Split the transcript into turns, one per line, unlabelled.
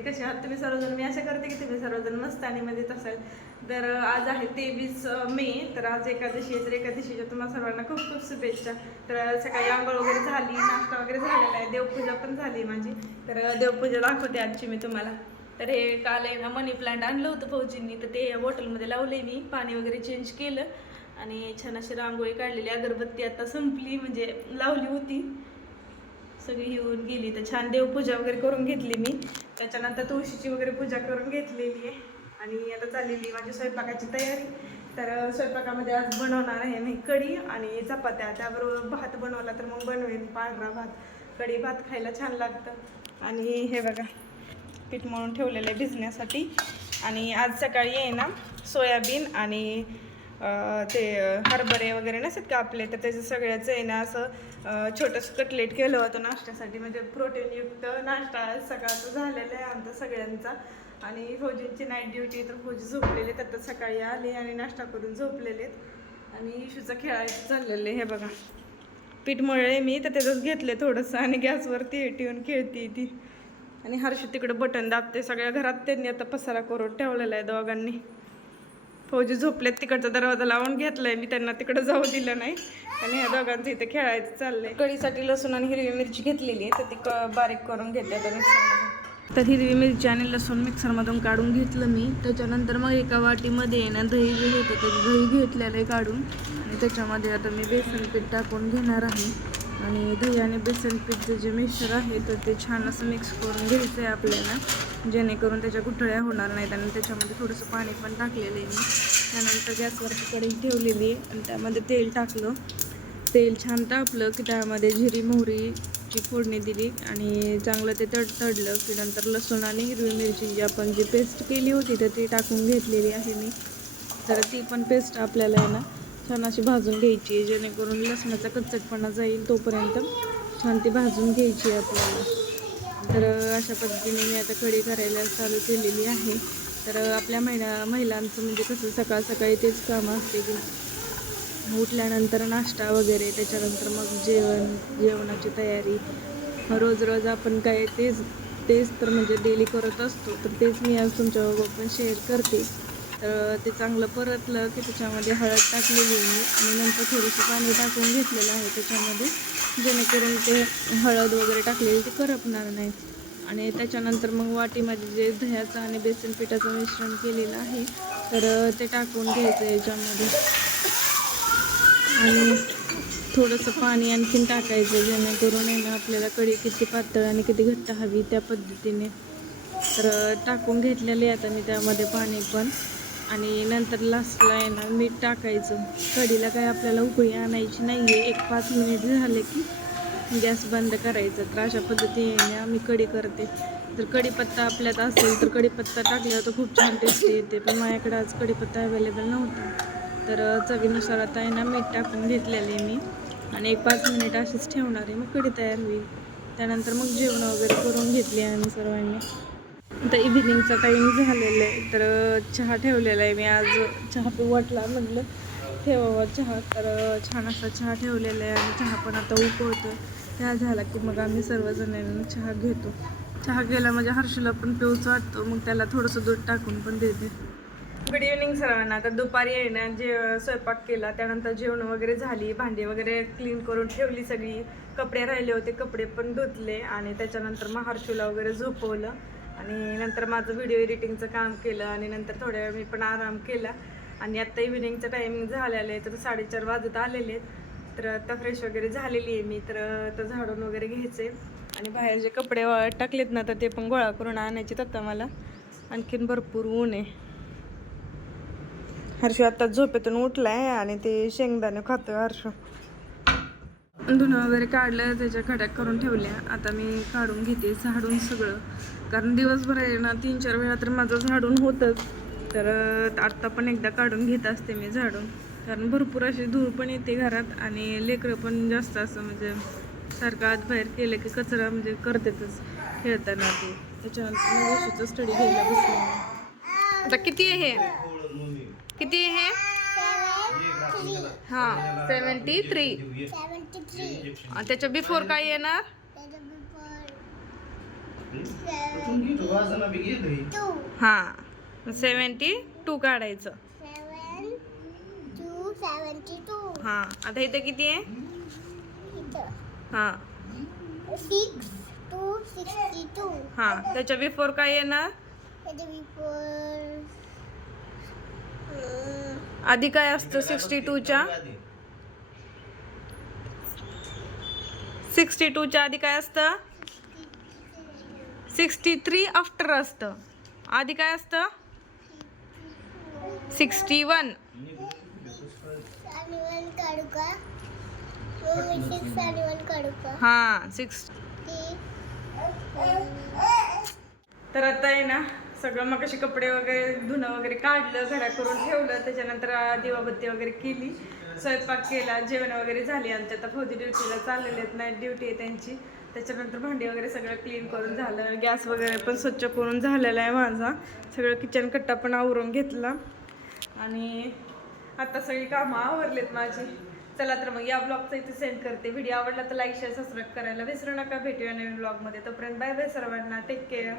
कसे आहात तुम्ही सर्वजण? मी आशा करते की तुम्ही सर्वजण मस्त आणि मजेत असाल. तर आज आहे तेवीस मे. तर आज एकादशी आहे तर एकादशीच्या तुम्हाला सर्वांना खूप खूप शुभेच्छा. तर सकाळी आंघोळ वगैरे झाली नाश्ता वगैरे झालेला आहे. देवपूजा पण झाली माझी. तर देवपूजा दाखवते आजची मी तुम्हाला. तर हे काल आहे ना मनी प्लांट आणलं होतं फौजींनी. तर ते बॉटलमध्ये लावले मी. पाणी वगैरे चेंज केलं. आणि छान अशी रांगोळी काढलेली. अगरबत्ती आता संपली म्हणजे लावली होती. सगळी येऊन गेली. तर छान देवपूजा वगैरे करून घेतली मी. त्याच्यानंतर तुळशीची वगैरे पूजा करून घेतलेली आहे. आणि आता चाललेली माझी स्वयंपाकाची तयारी. तर स्वयंपाकामध्ये आज बनवणार आहे मी कढी आणि चपात्या. त्याबरोबर भात बनवला तर मग बनवेन. पांढरा भात. कढी भात खायला छान लागतं. आणि हे बघा पीठ मळून ठेवलेलं आहे भिजण्यासाठी. आणि आज सकाळी आहे ना सोयाबीन आणि ते हरभरे वगैरे नसतात का आपले? तर त्याचं सगळ्याचं आहे ना असं छोटंसं कटलेट केलं होतं नाश्त्यासाठी. म्हणजे प्रोटीनयुक्त नाश्ता सकाळचं सकाळचा झालेला आहे आमचा सगळ्यांचा. आणि फौजींची नाईट ड्युटी तर फौजी झोपलेले तर आता सकाळी आले आणि नाश्ता करून झोपलेले आणि इशूचं खेळायचं चाललेलं आहे हे बघा. पीठ मळले मी तर त्याचंच घेतले थोडंसं. आणि गॅसवरती ठेवून खेळते ती. आणि हर्ष तिकडे बटन दाबते सगळ्या घरात त्यांनी आता पसारा करून ठेवलेला आहे दोघांनी. फौजी झोपलेत तिकडचा दरवाजा लावून घेतलाय. मी त्यांना तिकडे जाऊ दिलं नाही. आणि ह्या दोघांचं इथे खेळायचं चाललंय. कढीसाठी लसूण आणि हिरवी मिरची घेतलेली आहे. तर ती क- बारीक करून घेते आता मिक्सरमध्ये तर हिरवी मिरची आणि लसूण मिक्सरमधून काढून घेतलं मी. त्याच्यानंतर मग एका वाटीमध्ये ना दही जे होतं ते दही घेतलेलं आहे काढून. आणि त्याच्यामध्ये आता मी बेसन पीठ टाकून घेणार आहे. आणि दही आणि बेसन पीठचं जे मिक्सर आहे तर ते छान असं मिक्स करून घ्यायचं आहे आपल्याला. जेणेकरून त्याच्या गुठळ्या होणार नाहीत आणि त्याच्यामध्ये थोडंसं पाणी पण टाकलेलं आहे मी. त्यानंतर गॅसवरती कढई ठेवलेली आहे आणि त्यामध्ये तेल टाकलं. तेल छान तापलं की त्यामध्ये जिरी मोहरीची फोडणी दिली आणि चांगलं ते तड तडलं की नंतर लसूण आणि हिरवी मिरची जी आपण जी पेस्ट केली होती तर ती टाकून घेतलेली आहे मी. तर ती पण पेस्ट आपल्याला आहे ना छान अशी भाजून घ्यायची आहे जेणेकरून लसणाचा कच्चटपणा जाईल तोपर्यंत. छान ती भाजून घ्यायची आहे आपल्याला. अशा पद्धतीने मी आता कढी करायला चालू केलेली आहे. तर आपल्या महिला महिलांचं म्हणजे कसं सकाळ सकाळी तेच काम असते की उठल्यानंतर नाश्ता वगैरे त्याच्यानंतर मग जेवण जेवणाची तयारी. रोज रोज आपण काय तेच तेच तर म्हणजे डेली करत असतो. तर तेच मी आज तुमच्याबरोबर पण शेअर करते. तर ते चांगलं परतलं की त्याच्यामध्ये हळद टाकलेली आहे मी आणि नंतर थोडंसं पाणी टाकून घेतलेलं आहे त्याच्यामध्ये. जेणेकरून ते हळद वगैरे टाकलेली ते करपणार नाही. आणि त्याच्यानंतर मग वाटीमध्ये जे दह्याचं आणि बेसन पिठाचं मिश्रण केलेलं आहे तर ते टाकून घ्यायचं याच्यामध्ये. आणि थोडंसं पाणी आणखीन टाकायचं जेणेकरून आहे ना आपल्याला कढी किती पातळ आणि किती घट्ट हवी त्या पद्धतीने. तर टाकून घेतलेले आता मी त्यामध्ये पाणी पण. आणि नंतर लास्टला आहे ना मीठ टाकायचं. कढीला काय आपल्याला उकळी आणायची नाही आहे एक पाच मिनिट झाले की गॅस बंद करायचा तर अशा पद्धतीने आम्ही कढी करते. जर कढीपत्ता आपल्यात असेल तर कढीपत्ता टाकल्यावर तर खूप छान टेस्टी येते. पण माझ्याकडे आज कढीपत्ता अवेलेबल नव्हता. तर चवीनुसार आता आहे ना मीठ टाकून घेतलेले मी. आणि एक पाच मिनिट अशीच ठेवणार आहे. मग कढी तयार होईल. त्यानंतर मग जेवण वगैरे करून घेतली आम्ही सर्वांनी. आता इव्हिनिंगचा टाईम झालेला आहे. तर चहा ठेवलेला आहे. मी आज चहा पिऊ वाटला म्हटलं ठेवावा चहा तर छान असा चहा ठेवलेला आहे आणि चहा पण आता उकळतो चहा झाला की मग आम्ही सर्वजण चहा घेतो. चहा गेला म्हणजे हर्षला पण पिऊच वाटतो मग त्याला थोडंसं दूध टाकून पण देते. गुड इव्हनिंग सर्वांना आता दुपारी आहे ना जे स्वयंपाक केला त्यानंतर जेवण वगैरे झाली भांडी वगैरे क्लीन करून ठेवली सगळी. कपडे राहिले होते कपडे पण धुतले आणि त्याच्यानंतर मग हर्षूला वगैरे झोपवलं. आणि नंतर माझं व्हिडिओ एडिटिंगचं काम केलं आणि नंतर थोड्या वेळ मी पण आराम केला. आणि आत्ता इव्हिनिंगचं टायमिंग झालेलं आहे तर साडेचार वाजत आलेले आहेत. तर आता फ्रेश वगैरे झालेली आहे मी तर आता झाडून वगैरे घ्यायचे आणि बाहेर जे कपडे टाकलेत ना तर ते पण गोळा करून आणायचे आत्ता मला. आणखीन भरपूर ऊन आहे. हर्षू आत्ता झोपेतून उठलाय आणि ते शेंगदाणे खातोय हर्षू. धुणं वगैरे काढलं त्याच्या खड्याक करून ठेवल्या. आता मी काढून घेते झाडून सगळं. कारण दिवसभर आहे ना तीन चार वेळा तर माझं झाडून होतंच. तर आत्ता पण एकदा काढून घेत असते मी झाडून. कारण भरपूर अशी धूळ पण येते घरात आणि लेकरं पण जास्त असं म्हणजे सारखं आत बाहेर केलं की कचरा म्हणजे करतातच खेळताना ते. त्याच्यानंतर मग वस्तूचा स्टडी घ्यायला बसले. आता किती आहे हे? किती आहे हे? हां सेवन्टी थ्री त्याच्या बिफोर काय येणार? हां. सेवन्टी टू काढायचं. हां आता इथं किती आहे? हां.
Six two sixty two.
हां त्याच्या बिफोर काय येणार?
त्याच्या बिफोर
आधी काय असतं? सिक्स्टी टूच्या? सिक्स्टी टूच्या आधी काय असतं? सिक्स्टी थ्री आफ्टर असतं. आधी काय असतं? Sixty one.
सिक्स
हां सिक्स. तर आता आहे ना सगळं मग अशी कपडे वगैरे धुणं वगैरे काढलं घरा करून ठेवलं. त्याच्यानंतर दिवाबत्ती वगैरे केली. स्वयंपाक केला जेवण वगैरे झाली. आमच्या आता फौजी ड्युटीला चाललेले आहेत. नाईट ड्युटी आहे त्यांची. त्याच्यानंतर भांडी वगैरे सगळं क्लीन करून झालं. गॅस वगैरे पण स्वच्छ करून झालेला आहे माझा. सगळं किचन कट्टा पण आवरून घेतला. आणि आता सगळी कामं आवरलेत माझी. चला तर मग या ब्लॉगचा इथे सेंड करते. व्हिडिओ आवडला तर लाईक शेअर सबस्क्राईब करायला विसरू नका. भेटूया नवीन ब्लॉगमध्ये तोपर्यंत बाय बाय सर्वांना. Take care